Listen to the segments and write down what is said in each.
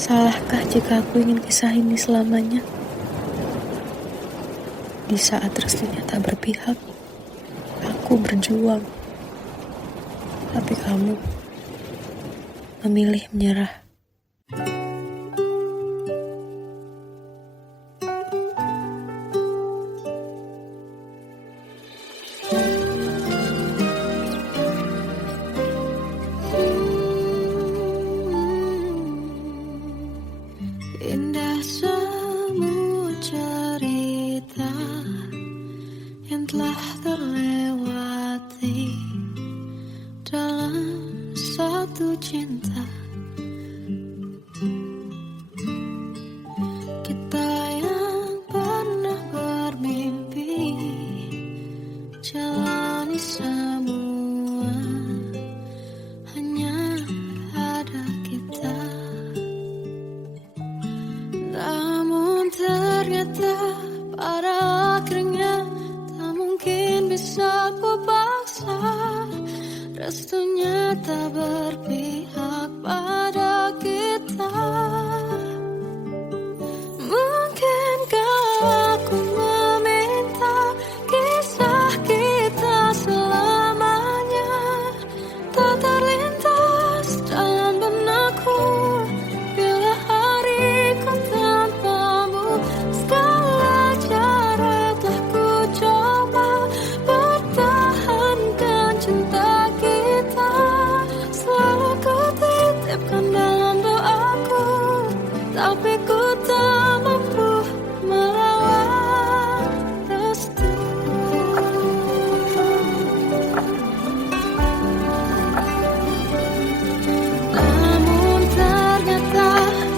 Salahkah jika aku ingin kisah ini selamanya? Di saat restunya tak berpihak, aku berjuang. Tapi kamu memilih menyerah. Indah semua cerita yang telah terlewati dalam satu cinta. Kita yang pernah bermimpi jalani semua, hanya ada kita. Namun ternyata pada akhirnya tak mungkin bisa ku paksa. Restunya tak berpihak pada kita. Mungkinkah aku meminta kisah kita selamanya tak terlintas dalam benakku bila hariku tanpamu. Segala cara telah ku coba pertahankan cinta kita. Selalu ku titipkan dalam doaku, tapi ku tak mampu melawan restu. Namun ternyata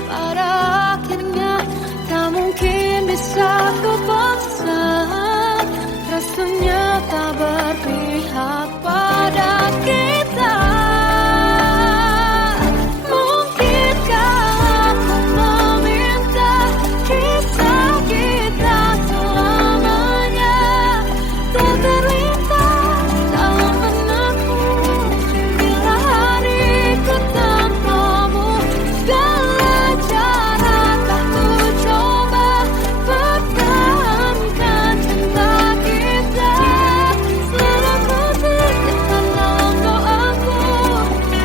pada akhirnya tak mungkin bisa ku paksa. Restunya tak berpihak pada kita. Mungkinkah aku meminta kisah kita selamanya tak terlintas dalam benakku bila hariku tanpamu. Segala cara telah ku coba pertahankan cinta kita. Selalu ku titipkan dalam doaku,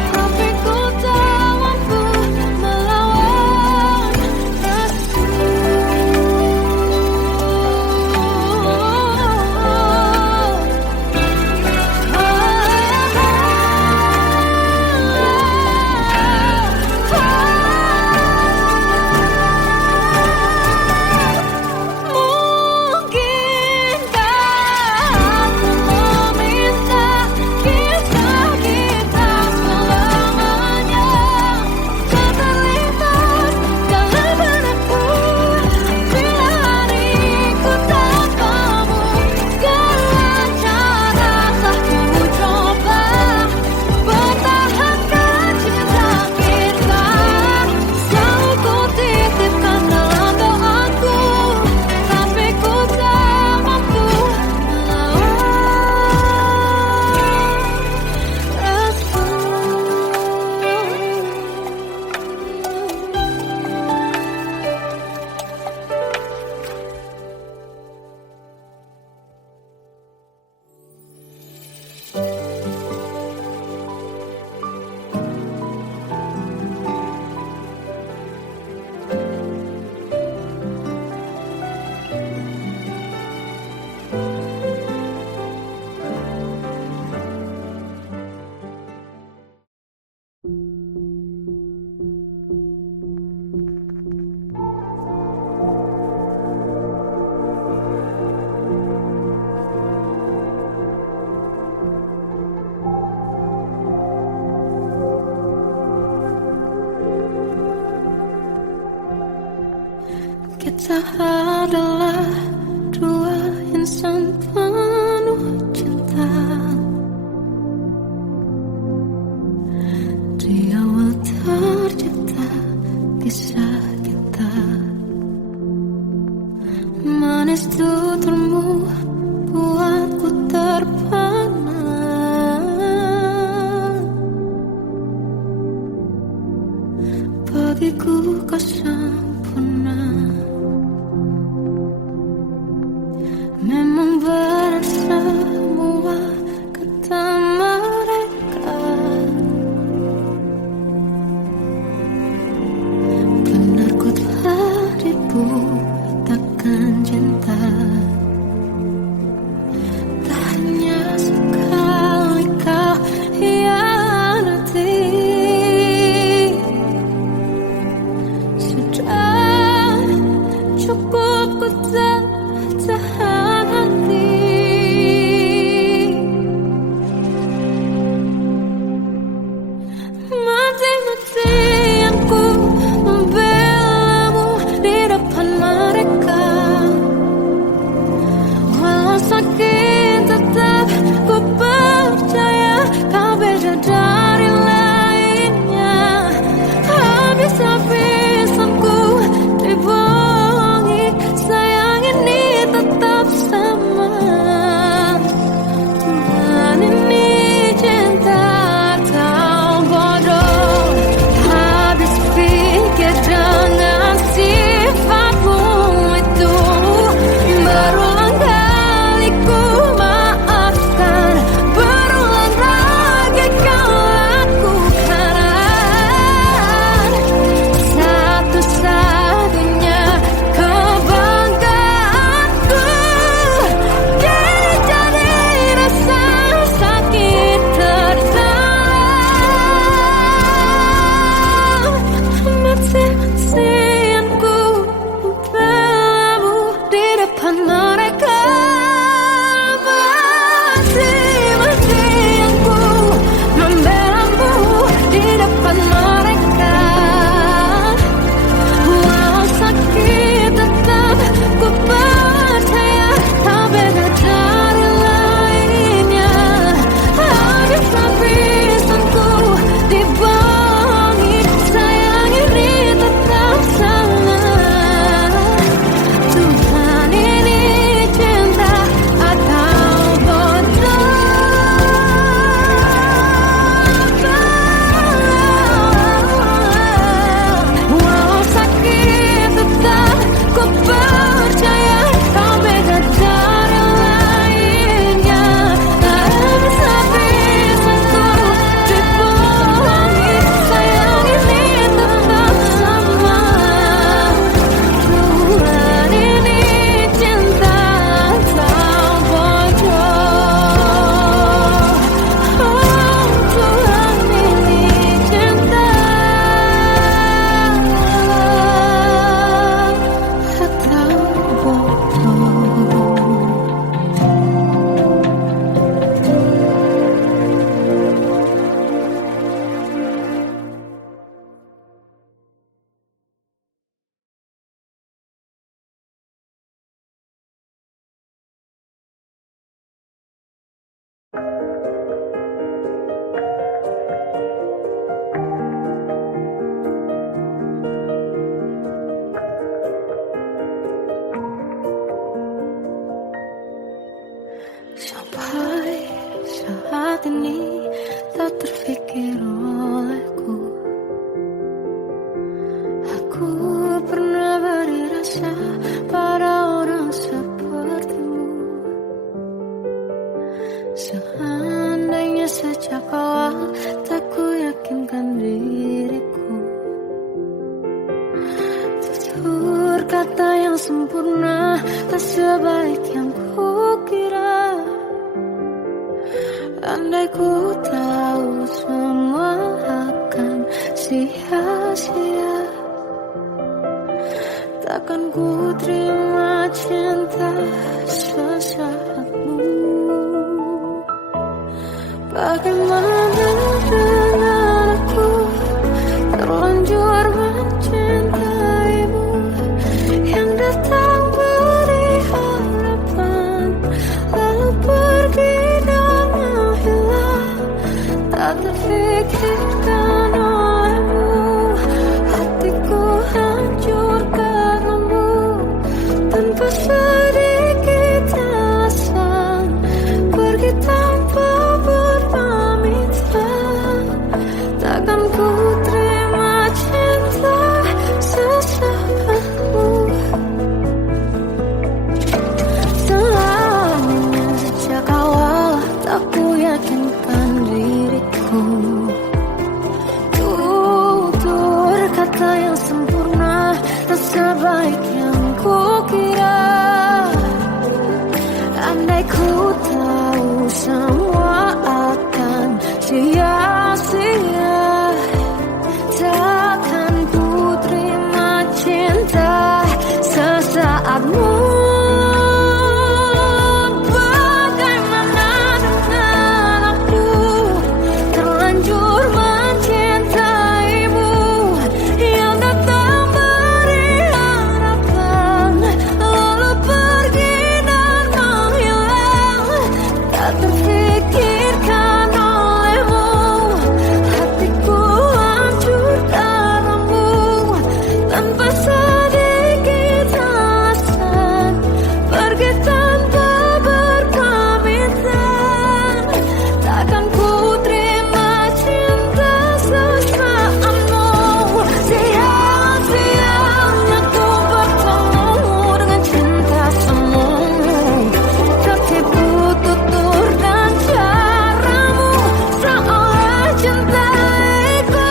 tapi ku tak mampu melawan restu. Mungkinkah aku meminta kisah kita selamanya tak terlintas dalam benakku bila hariku tanpamu. Segala cara telah ku coba pertahankan cinta kita. Selalu ku titipkan dalam doaku, tapi ku tak mampu melawan restu. Kita adalah dua insan penuh cinta. Di awal tercipta kisah kita. Manis tuturmu buatku terpana. Bagiku Sampai saat ini tak terfikir olehku. Aku pernah beri rasa pada orang sepertimu. Seandainya sejak awal tak ku yakinkan diriku. Tutur kata yang sempurna tak sebaik yang kukira. Andai ku tahu semua akan sia-sia, takkan ku terima cinta sesaatmu. Bagaimana dengan aku terlanjur mencintaimu, yang datang beri harapan lalu pergi dan menghilang, tak terfikirkan olehmu. Hatiku hancur karenamu, tanpa sedikit alasan, pergi tanpa berpamitan. Takkan ku terima cinta sesaatmu. Selamanya sejak awal tak ku yakinkan diriku. Tutur kata yang sempurna tak sebaik yang kukira. Andai ku tahu semua akan sia-sia, takkan ku terima cinta sesaatmu. Bagaimana dengan aku terlanjur mencintaimu, yang datang beri harapan lalu pergi dan menghilang, tak terfikirkan olehmu. Hatiku hancur karenamu, tanpa sedikit alasan, pergi tanpa berpamitan. Takkan ku terima cinta sesaatmu. Sia-sianya ku bertemu dengan cinta semu, tertipu tutur dan caramu, seolah cintaiku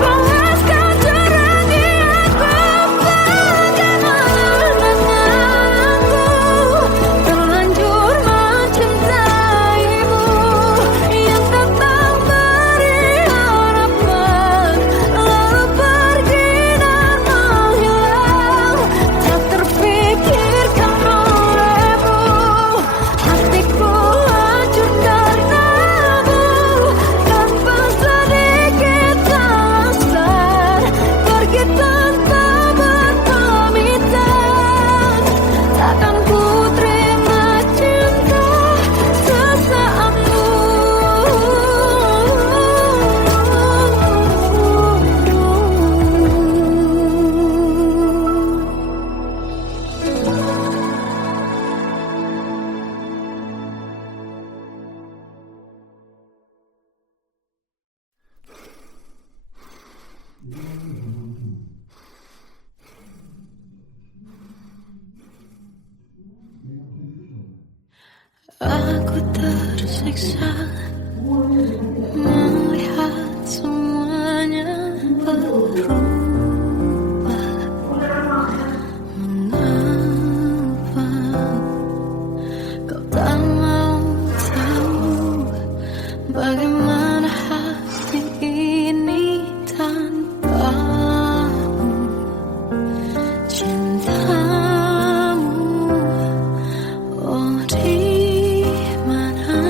panaskan cerah di aku. Bagaimana dengan aku terlanjur mencintaimu, yang datang beri harapan lalu pergi dan menghilang, tak terfikirkan olehmu. Hatiku hancur karenamu, tanpa sedikit alasan, pergi tanpa berpamitan. Takkan ku terima cinta sesaatmu. Aku tersiksa melihat semuanya berubah. Mengapa kau tak mau tahu bagaimana hati ini tanpamu? Cintamu, oh di mana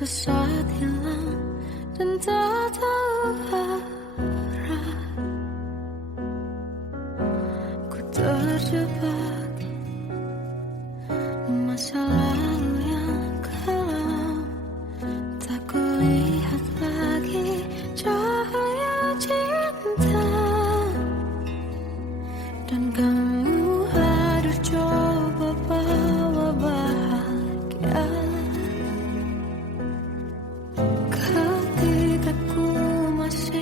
sesaat hilang dan tak tahu arah. Ku terjebak masa lalu yang kelam, tak kulihat lagi cahaya cinta. Dan kamu hadir coba bawa bahagia ketika ku masih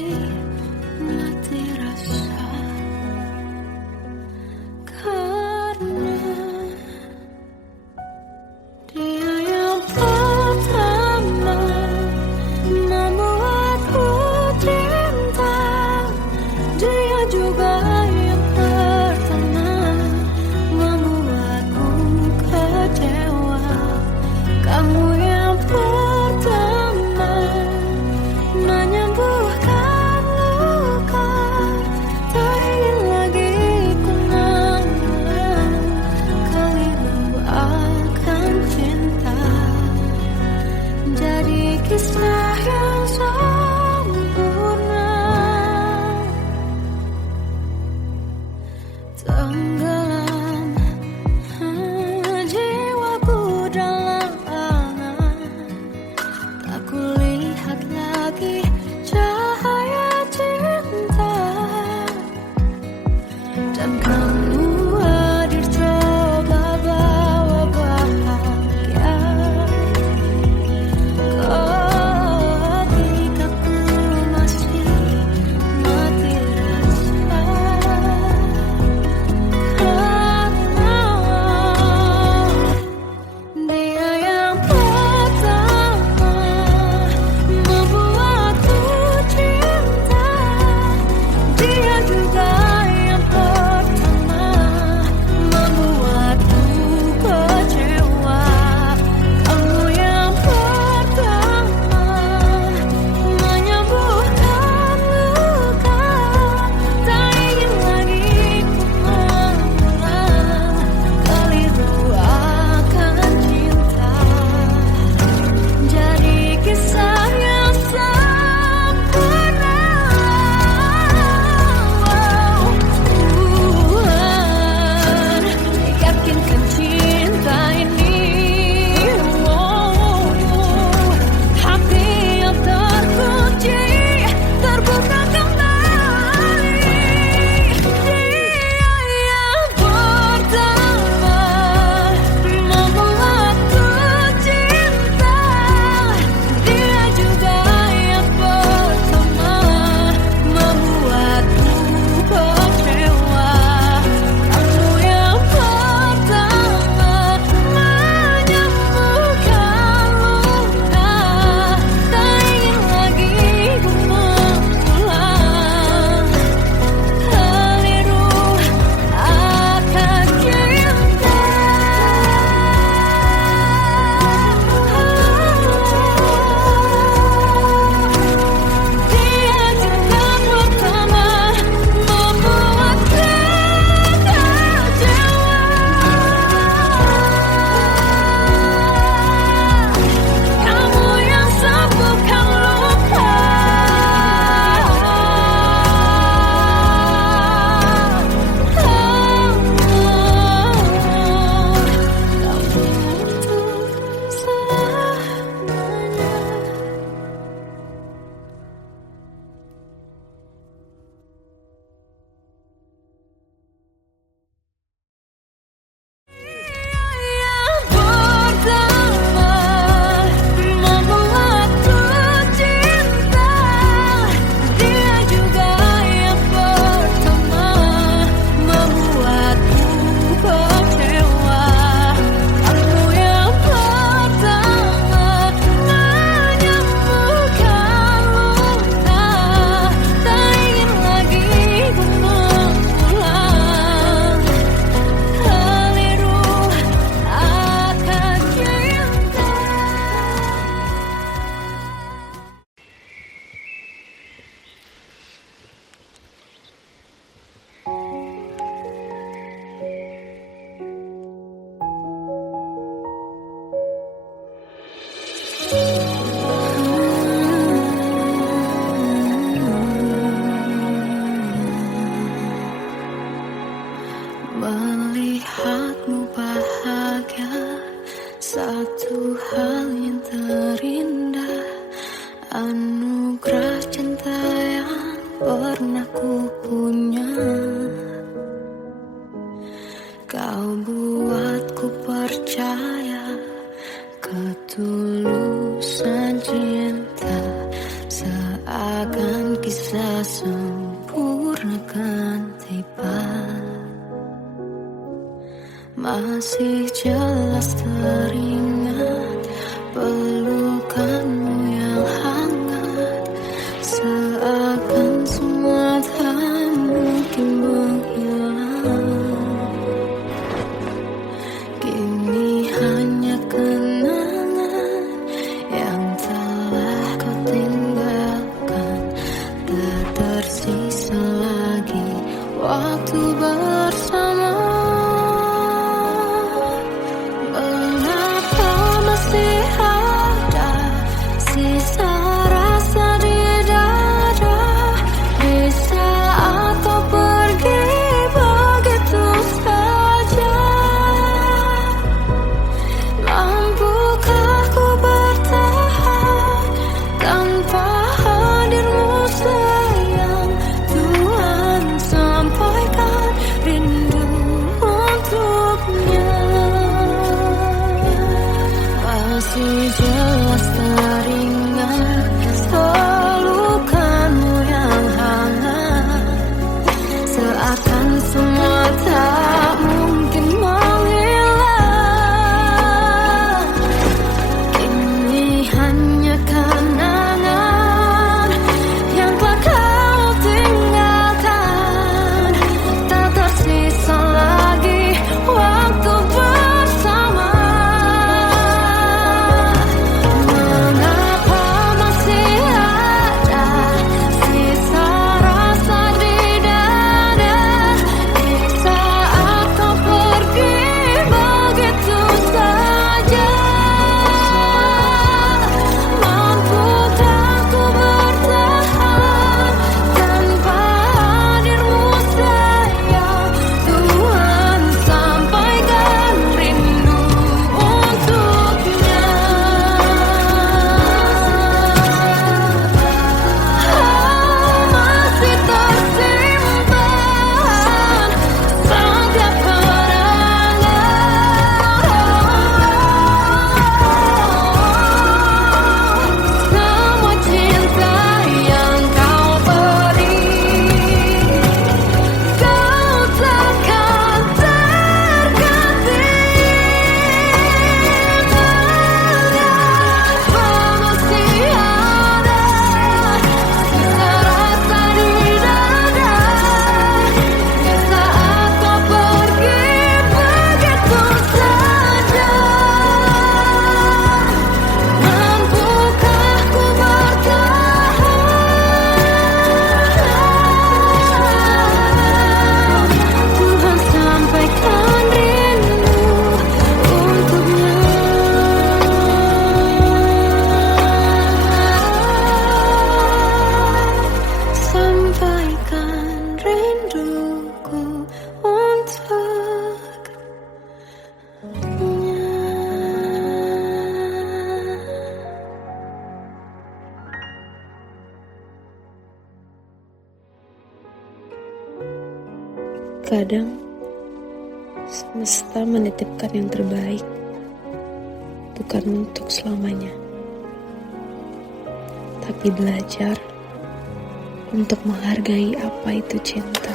hal yang terindah, anugerah cinta yang pernah ku punya. Kau buatku percaya ketulusan cinta, seakan kisah sempurna kan tiba. Masih jelas teringat pelukanmu yang hangat, seakan semua tak mungkin menghilang. Kini hanya kenangan yang telah kau tinggalkan, tak tersisa lagi waktu bersama. Mengapa masih ada sisa rasa di dada, di saat kau pergi begitu saja? Mampukah ku bertahan tanpa hadirmu sayang? Tuhan sampaikan rindu untuknya. Masih jelas teringat pelukanmu yang hangat, seakan semua tak mungkin menghilang. Kini hanya kenangan yang telah kau tinggalkan, tak tersisa lagi waktu bersama. Mengapa masih ada sisa rasa di dada, di saat kau pergi begitu saja? Mampukah ku bertahan tanpa hadirmu sayang? Tuhan sampaikan rindu untuknya. Masih tersimpan setiap kenangan, semua cinta yang kau beri, kau takkan terganti. Mengapa masih ada sisa rasa di dada, di saat kau pergi begitu saja? Mampukah ku bertahan? Tuhan sampaikan rindu untuknya. Sampaikan rinduku untuknya. Kadang semesta menitipkan yang terbaik, bukan untuk selamanya, tapi belajar untuk menghargai apa itu cinta.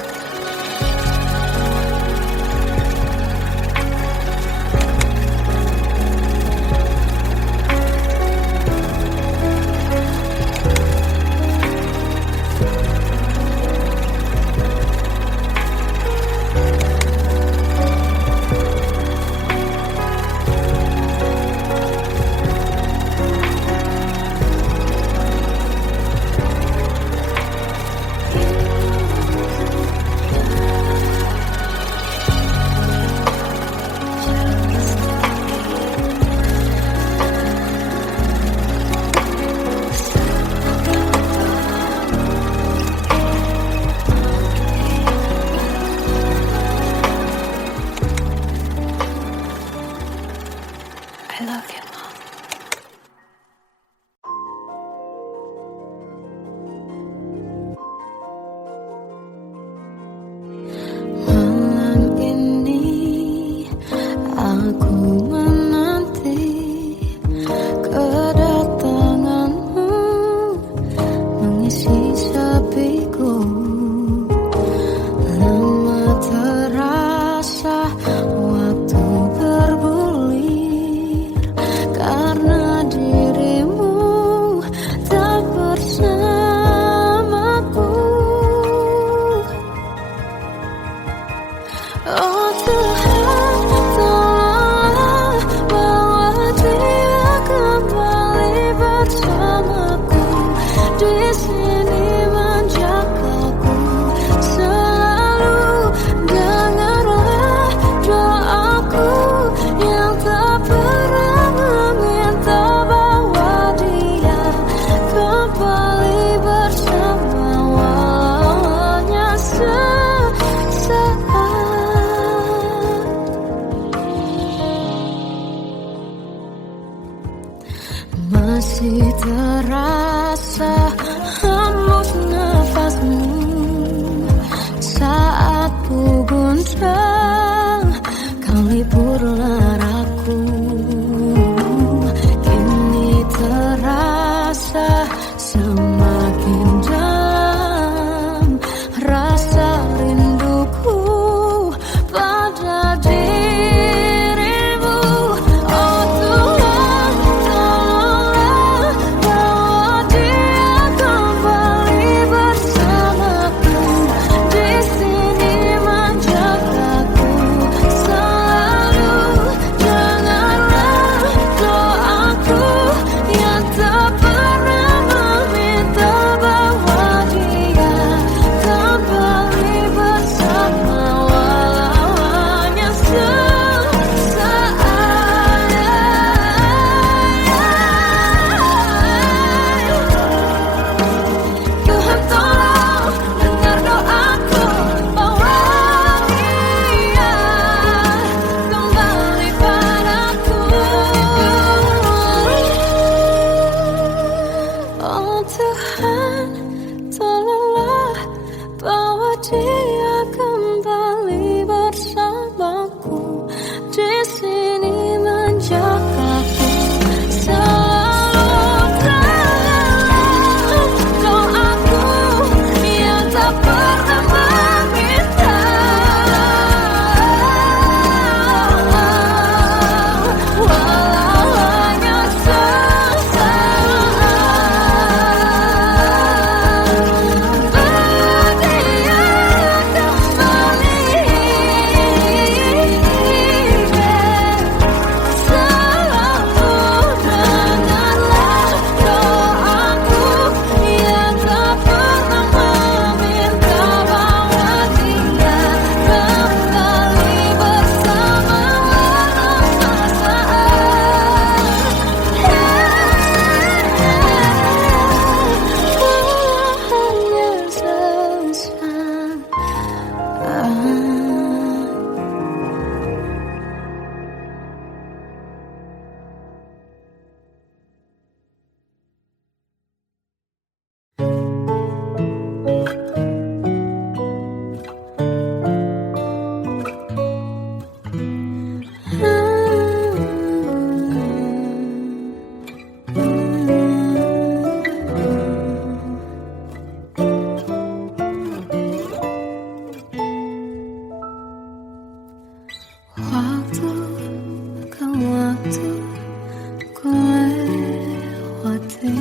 dirimu tak bersamaku. Oh Tuhan, tolonglah bawa dia kembali bersamaku. Di sini menjagaku selalu. Dengarlah doaku yang tak pernah meminta, bawa dia kembali bersama walaunya sesaat. Masih terasa hembus nafasmu saat ku guncang, kau liburlah aku. Kini terasa semakin dalam rasa rinduku pada dirimu. Oh Tuhan, tolonglah bawa dia kembali bersamaku. Di sini menjagaku selalu. Dengarlah doaku yang tak pernah meminta, bawa dia kembali bersama walau hanya sesaat. Tuhan tolong dengar doaku, bawa dia kembali padaku. Oh Tuhan, tolonglah bawa dia kembali bersamaku. Di sini menjagaku selalu. Dengarlah doaku yang tak pernah meminta, walau hanya sesaat. Waktu ke waktu ku lewati,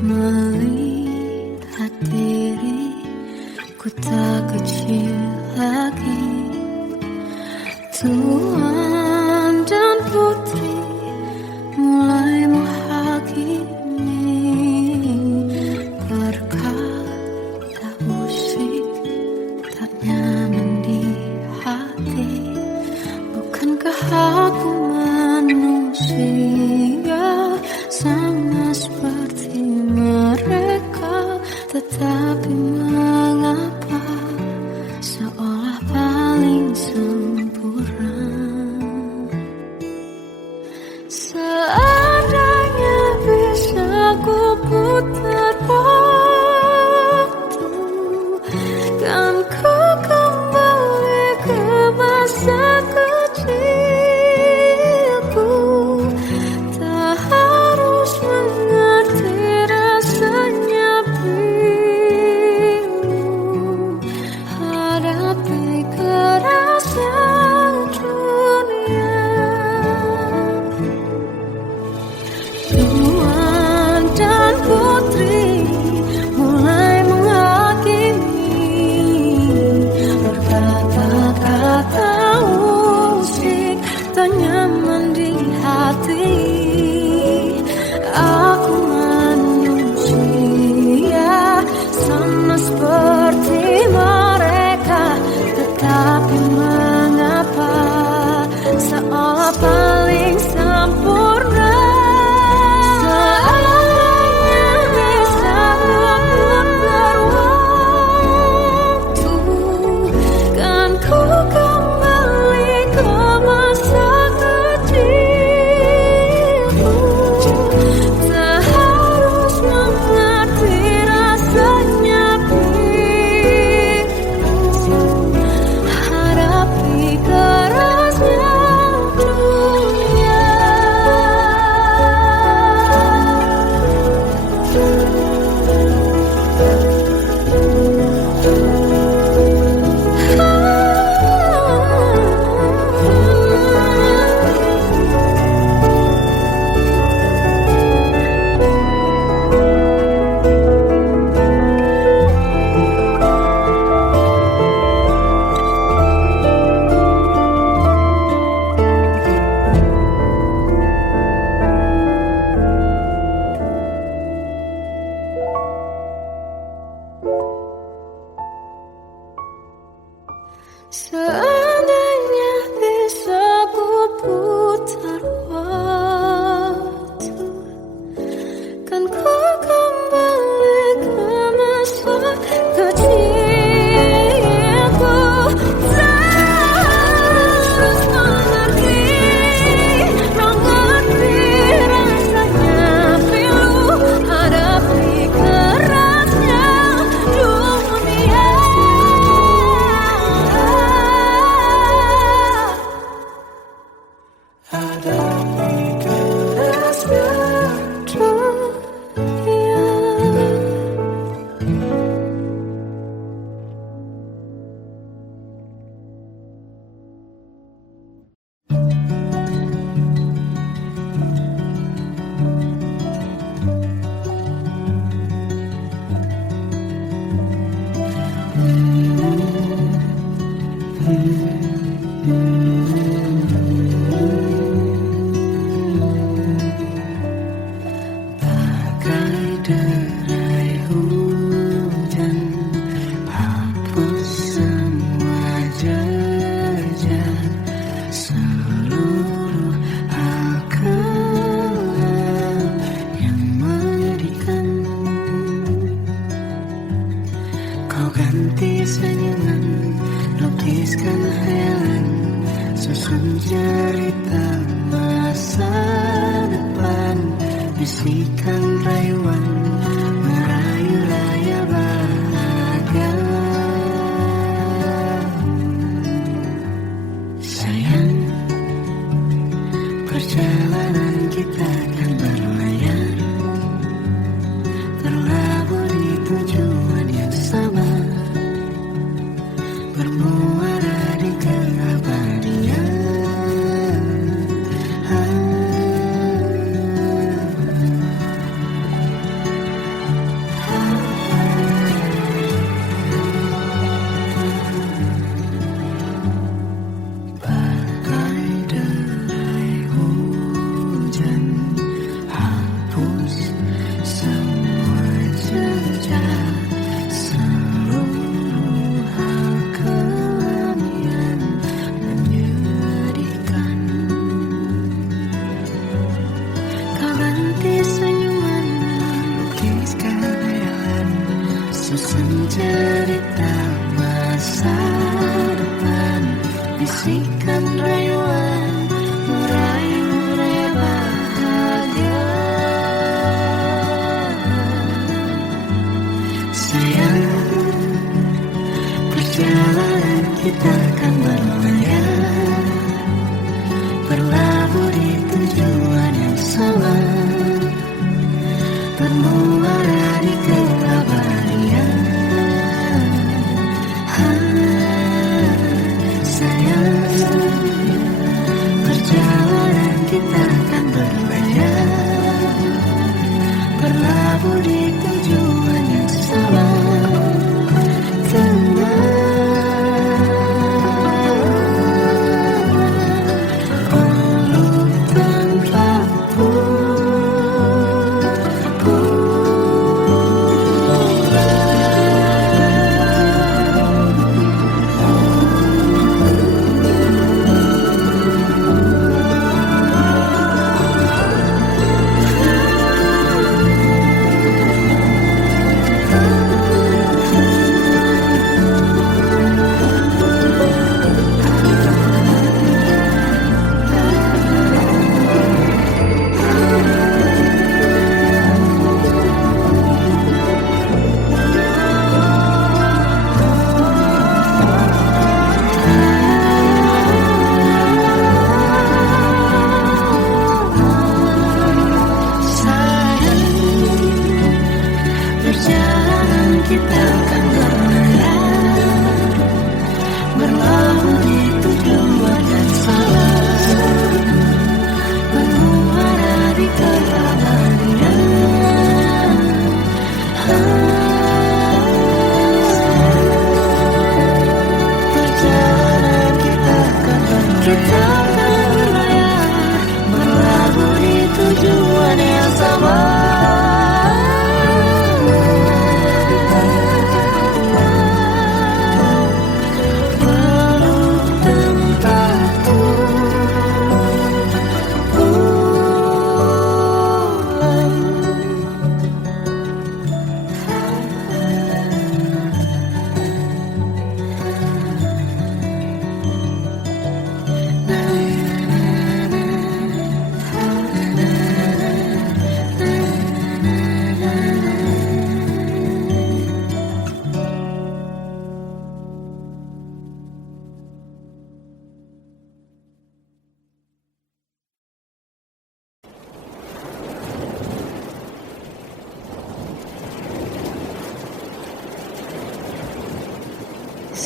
melihat diriku tak kecil lagi. Tuan dan putri mulai menghakimi, berkata musik tak nyaman di hati. Bukankah aku manusia sama seperti mereka? Tetapi mengapa seolah paling sempurna? Seandainya bisa ku putar waktu, kan ku kembali ke masa kecilku. Tak harus mengerti rasanya pilu, hadapi kerasnya dunia. cerita masa depan, bisikan rayuan, meraih bahagia. Sayang, perjalanan kita akan berlayar, berlabuh di tujuan yang sama, bermuara di keabadian. Sayang, perjalanan kita akan berlayar, berlabuh di tujuan yang sama. Kita akan berlayar, berlabuh di tujuan yang sama, bermuara di keabadian. Perjalanan kita akan berlayar, berlabuh di tujuan yang sama.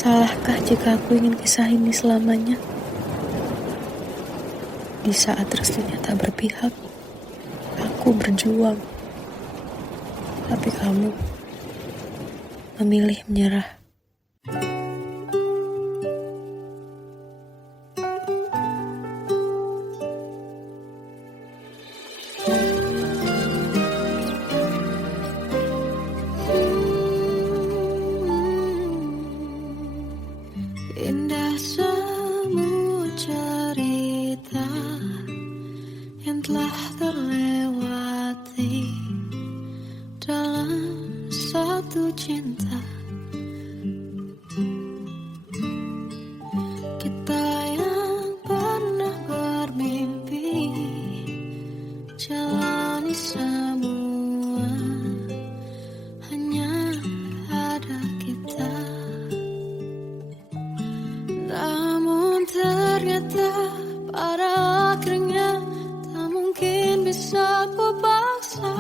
Salahkah jika aku ingin kisah ini selamanya? Di saat restunya tak berpihak, aku berjuang. Tapi kamu memilih menyerah. Indah semua cerita yang telah terlewati dalam satu cinta. Kita yang pernah bermimpi jalani semua, hanya ada kita. Namun ternyata pada akhirnya tak mungkin bisa ku paksa,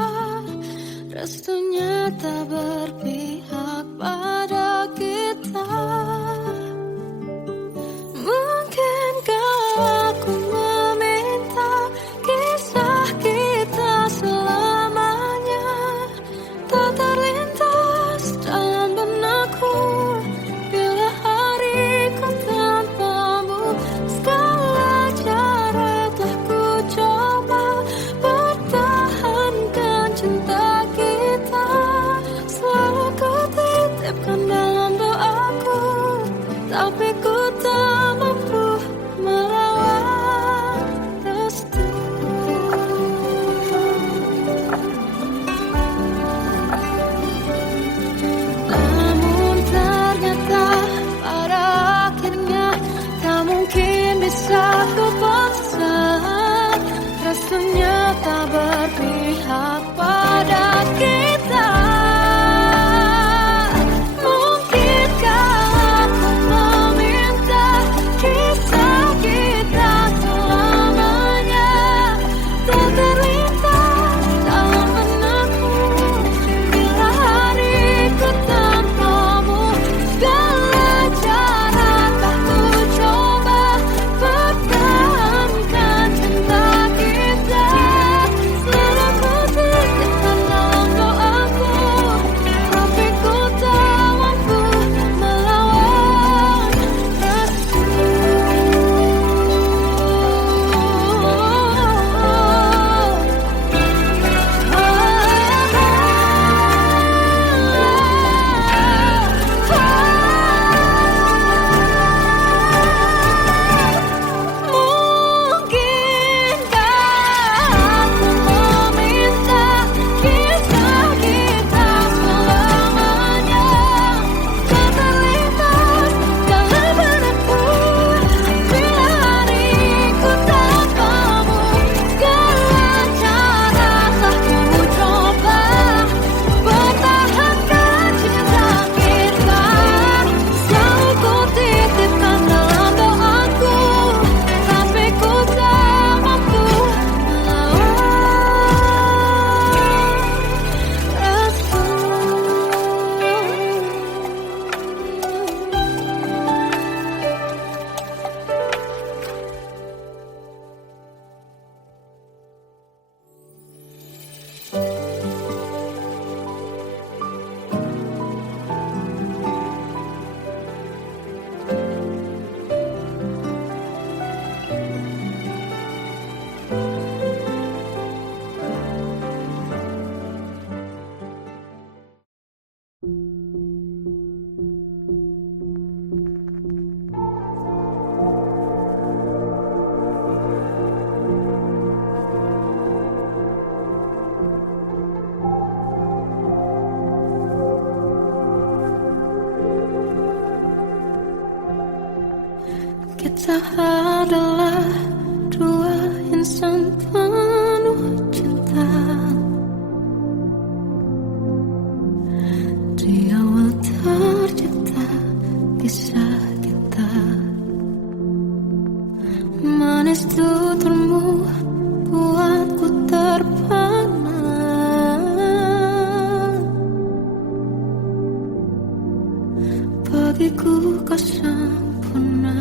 restunya tak berpihak pada kita. Mungkinkah aku meminta kisah kita selamanya tak terlintas dalam benakku bila hariku tanpamu. Segala cara telah ku coba pertahankan cinta kita, selalu ku titipkan tak berpihak pada kita. Mungkinkah aku meminta kisah kita selamanya tak terlintas dalam benakku bila hariku tanpamu. Segala cara tak ku coba pertahankan cinta kita. Selalu ku titipkan dalam doaku, tapi ku tak mampu melawan rasa. Mungkinkah aku meminta kisah kita selamanya tak terlintas dalam benakku bila hariku tanpamu. Segala cara telah ku coba pertahankan cinta kita. Selalu ku titipkan dalam doaku, tapi ku tak mampu kita adalah dua insan penuh cinta. Di awal tercipta kisah kita, manis tuturmu buatku terpana. Bagiku kau sempurna.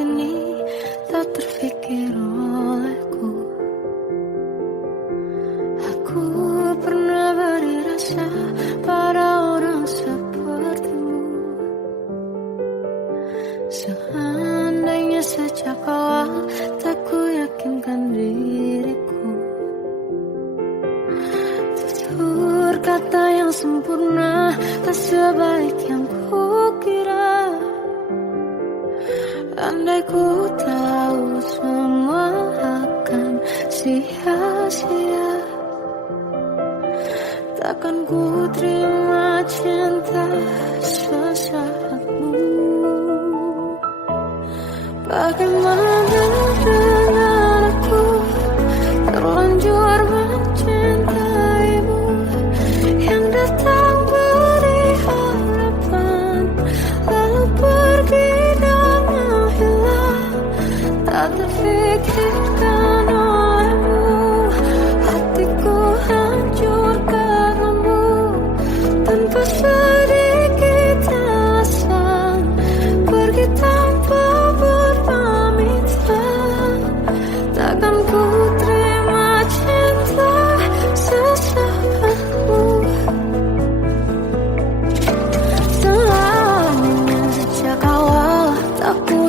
ini tak terfikir olehku. Aku pernah beri rasa pada orang sepertimu. Seandainya sejak awal tak ku yakinkan diriku. Tutur kata yang sempurna tak sebaik yang kukira. Andai ku tahu semua akan sia-sia, takkan ku terima cinta sesaatmu. Bagaimana dengan aku terlanjur mencintaimu, yang datang beri harapan lalu pergi dan menghilang, tak terfikirkan olehmu. Hatiku hancur karenamu tanpa sedikit alasan, pergi tanpa berpamitan. Takkan ku terima cinta sesaatmu. Selamanya sejak awal tak ku